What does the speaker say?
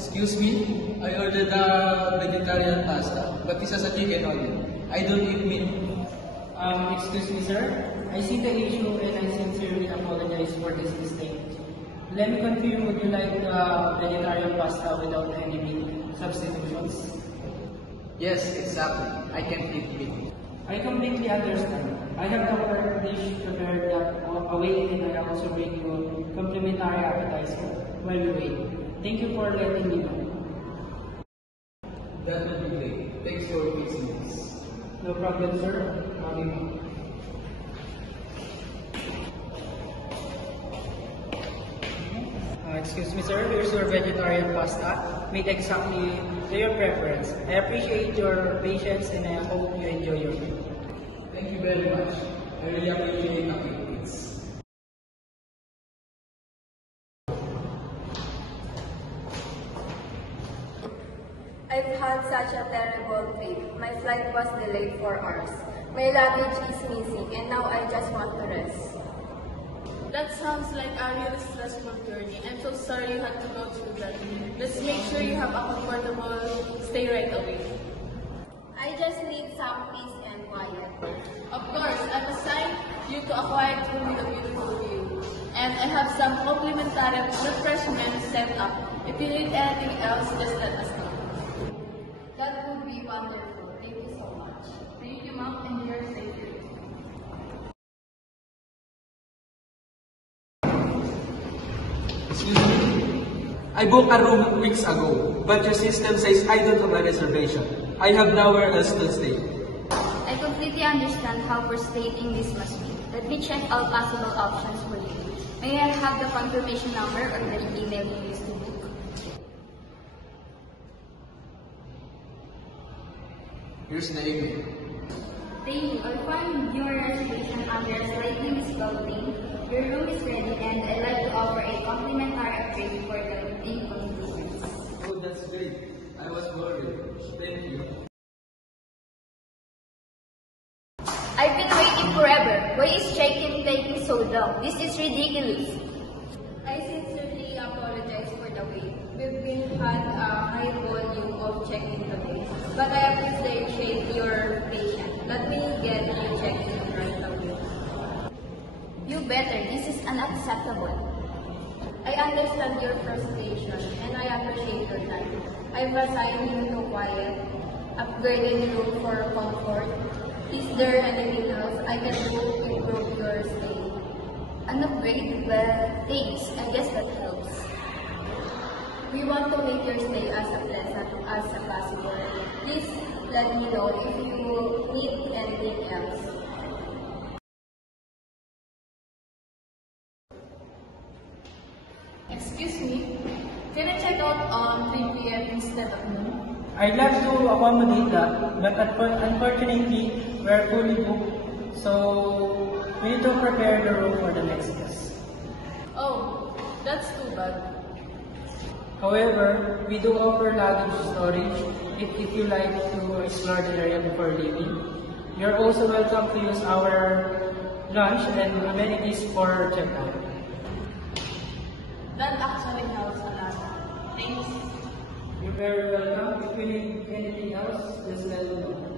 Excuse me, I ordered a vegetarian pasta, but this has a chicken on it. I don't eat meat. Excuse me, sir. I see the issue and I sincerely apologize for this mistake. Let me confirm, would you like vegetarian pasta without any meat substitutions? Yes, exactly. I can't eat meat. I completely understand. I have the correct dish prepared that away and I also bring you a complimentary appetizer while we wait. Thank you for letting me know. That would be great. Thanks for fixing this. No problem, sir. Excuse me, sir. Here's your vegetarian pasta, made exactly to your preference. I appreciate your patience and I hope you enjoy your food. Thank you very much. I really appreciate your activities. I've had such a terrible trip. My flight was delayed 4 hours. My luggage is missing and now I just want to rest. That sounds like a really stressful journey. I'm so sorry you had to go through that. Let's make sure you have a comfortable stay right away. I just need some peace and quiet. Of course, I've assigned you to a quiet room with a beautiful view. And I have some complimentary refreshments set up. If you need anything else, just let us know. That would be wonderful. Thank you so much. Thank you, Mom, and you're safe. Excuse me. I booked a room weeks ago, but your system says I don't have a reservation. I have nowhere else to stay. I completely understand how frustrating this must be. Let me check all possible options for you. May I have the confirmation number or the email you used to book? Here's the email. Thank you. I find your reservation under a slightly misspelled name. Your room is ready and I'd like to offer a complimentary upgrade for the inconvenience. Oh, that's great. I was worried. Thank you. I've been waiting forever. Why is check-in taking so long? This is ridiculous. I sincerely apologize for the wait. We've had a high volume of check-in today, but I appreciate your patience. Let me get you check-in right away. You better. This is unacceptable. I understand your frustration and I appreciate your time. I've assigned you to quiet, upgraded room for comfort. Is there anything else I can do to improve your stay? An upgrade? Well, thanks. I guess that helps. We want to make your stay as pleasant as possible. Please let me know if you need anything else. Excuse me, can I check out on 3 p.m. instead of noon? I'd love to accommodate that, but unfortunately, we're fully booked, so we need to prepare the room for the next guest. Oh, that's too bad. However, we do offer luggage storage if you like to explore the area before leaving. You're also welcome to use our lunch and amenities for checkout. That actually helps a lot. Thanks. You're very welcome. If you need anything else, just let me know.